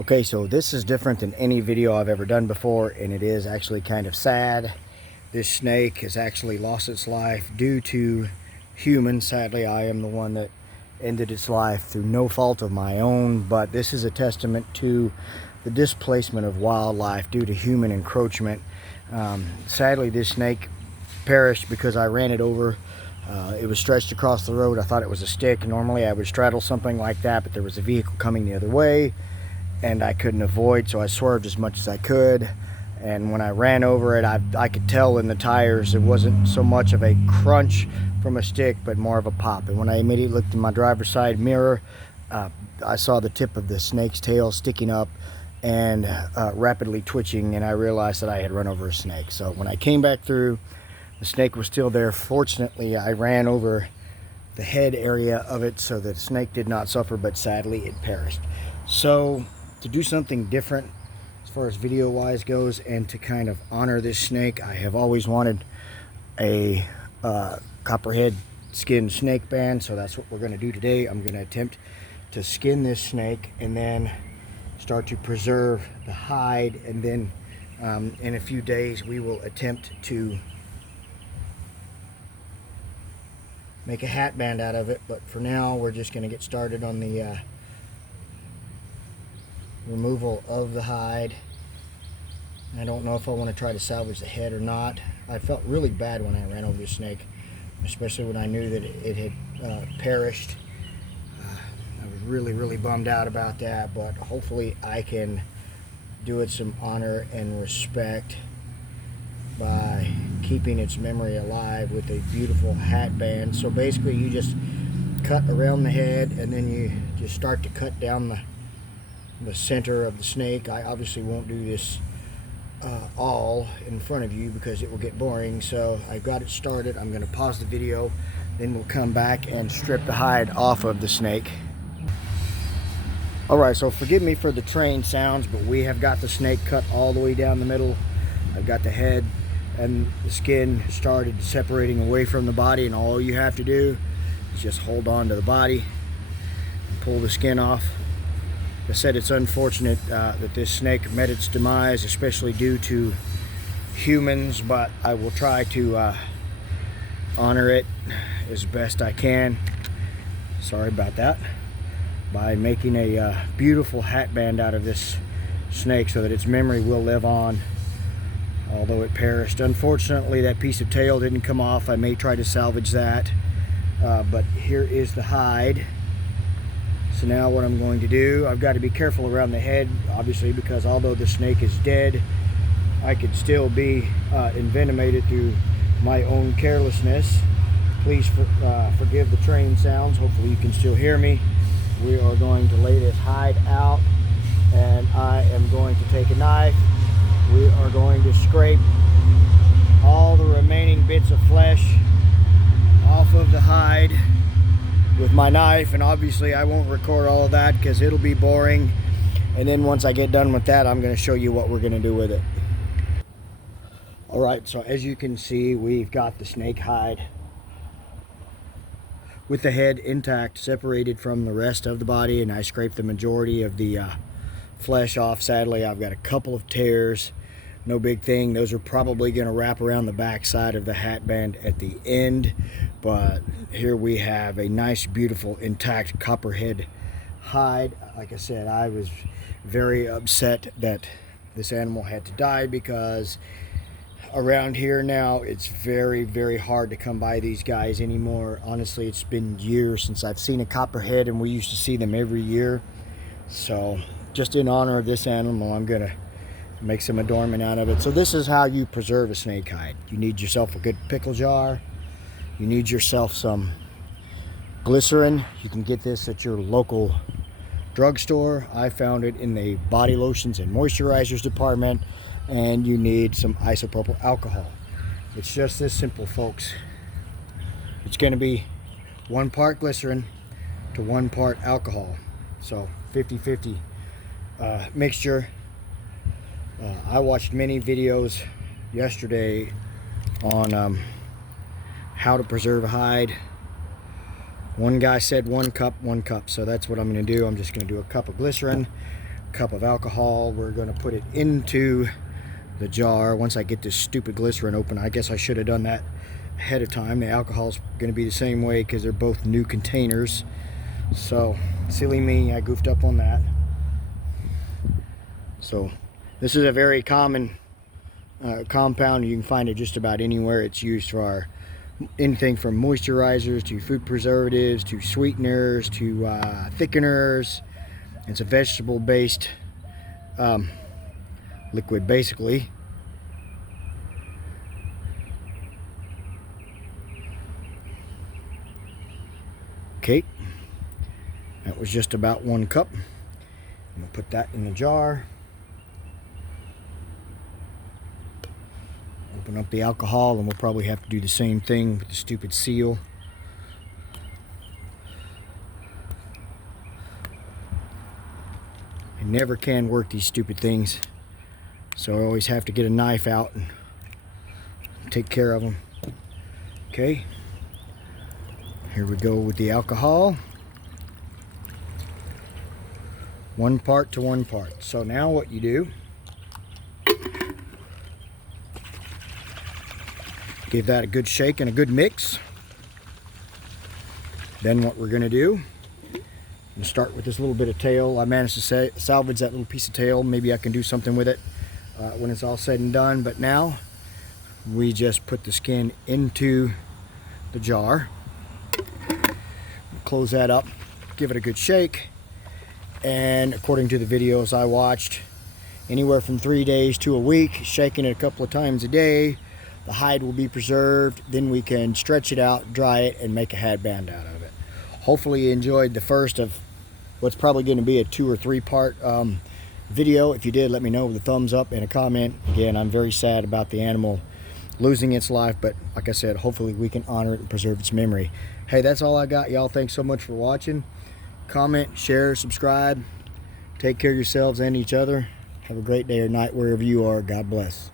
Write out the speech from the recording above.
Okay, so this is different than any video I've ever done before, and it is actually kind of sad. This snake has actually lost its life due to humans. Sadly, I am the one that ended its life through no fault of my own, but this is a testament to the displacement of wildlife due to human encroachment. Sadly, this snake perished because I ran it over. It was stretched across the road. I thought it was a stick. Normally I would straddle something like that, but there was a vehicle coming the other way and I couldn't avoid, so I swerved as much as I could. And when I ran over it, I could tell in the tires it wasn't so much of a crunch from a stick, but more of a pop. And when I immediately looked in my driver's side mirror, I saw the tip of the snake's tail sticking up and rapidly twitching, and I realized that I had run over a snake. So when I came back through, the snake was still there. Fortunately, I ran over the head area of it so that the snake did not suffer, but sadly it perished. So to do something different as far as video wise goes, and to kind of honor this snake, I have always wanted a copperhead skin snake band, so that's what we're going to do today. I'm going to attempt to skin this snake and then start to preserve the hide, and then in a few days we will attempt to make a hat band out of it. But for now, we're just going to get started on the removal of the hide. I don't know if I want to try to salvage the head or not. I felt really bad when I ran over the snake, especially when I knew that it had perished. I was really bummed out about that, but hopefully I can do it some honor and respect by keeping its memory alive with a beautiful hat band. So basically you just cut around the head and then you just start to cut down the center of the snake. I obviously won't do this all in front of you because it will get boring, so I got it started. I'm going to pause the video, then we'll come back and strip the hide off of the snake. Alright, so forgive me for the train sounds, but we have got the snake cut all the way down the middle. I've got the head and the skin started separating away from the body, and all you have to do is just hold on to the body and pull the skin off. I said it's unfortunate that this snake met its demise, especially due to humans, but I will try to honor it as best I can. Sorry about that. By making a beautiful hat band out of this snake so that its memory will live on, although it perished. Unfortunately, that piece of tail didn't come off. I may try to salvage that, but here is the hide. So now what I'm going to do, I've got to be careful around the head, obviously, because although the snake is dead, I could still be envenomated through my own carelessness. Please forgive the train sounds. Hopefully you can still hear me. We are going to lay this hide out, and I am going to take a knife. We are going to scrape all the remaining bits of flesh off of the hide with my knife, and obviously I won't record all of that because it'll be boring. And then once I get done with that, I'm going to show you what we're going to do with it. Alright, so as you can see, we've got the snake hide with the head intact, separated from the rest of the body, and I scraped the majority of the flesh off. Sadly, I've got a couple of tears. No big thing. Those are probably going to wrap around the back side of the hat band at the end. But here we have a nice, beautiful, intact copperhead hide. Like I said, I was very upset that this animal had to die, because around here now it's very hard to come by these guys anymore. Honestly, it's been years since I've seen a copperhead, and we used to see them every year. So just in honor of this animal, I'm gonna make some adornment out of it. So this is how you preserve a snake hide. You need yourself a good pickle jar. You need yourself some glycerin. You can get this at your local drugstore. I found it in the body lotions and moisturizers department. And you need some isopropyl alcohol. It's just this simple, folks. It's going to be 1 part glycerin to 1 part alcohol, so 50-50 mixture. I watched many videos yesterday on how to preserve a hide. One guy said 1 cup, 1 cup, so that's what I'm going to do. I'm just going to do a cup of glycerin, cup of alcohol. We're going to put it into the jar once I get this stupid glycerin open. I guess I should have done that ahead of time. The alcohol's going to be the same way because they're both new containers. So silly me, I goofed up on that. So this is a very common compound. You can find it just about anywhere. It's used for anything from moisturizers to food preservatives to sweeteners to thickeners. It's a vegetable based liquid basically. Okay, that was just about 1 cup. I'm gonna put that in the jar. Open up the alcohol, and we'll probably have to do the same thing with the stupid seal. I never can work these stupid things, so I always have to get a knife out and take care of them. Okay, here we go with the alcohol. 1 part to 1 part. So now what you do, give that a good shake and a good mix. Then what we're going to do, we'll start with this little bit of tail. I managed to salvage that little piece of tail. Maybe I can do something with it when it's all said and done. But now we just put the skin into the jar. Close that up, give it a good shake. And according to the videos I watched, anywhere from 3 days to a week, shaking it a couple of times a day, the hide will be preserved. Then we can stretch it out, dry it, and make a headband out of it. Hopefully you enjoyed the first of what's probably going to be a 2 or 3 part video. If you did, let me know with a thumbs up and a comment. Again, I'm very sad about the animal losing its life, but like I said, hopefully we can honor it and preserve its memory. Hey, that's all I got, y'all. Thanks so much for watching. Comment, share, subscribe. Take care of yourselves and each other. Have a great day or night wherever you are. God bless.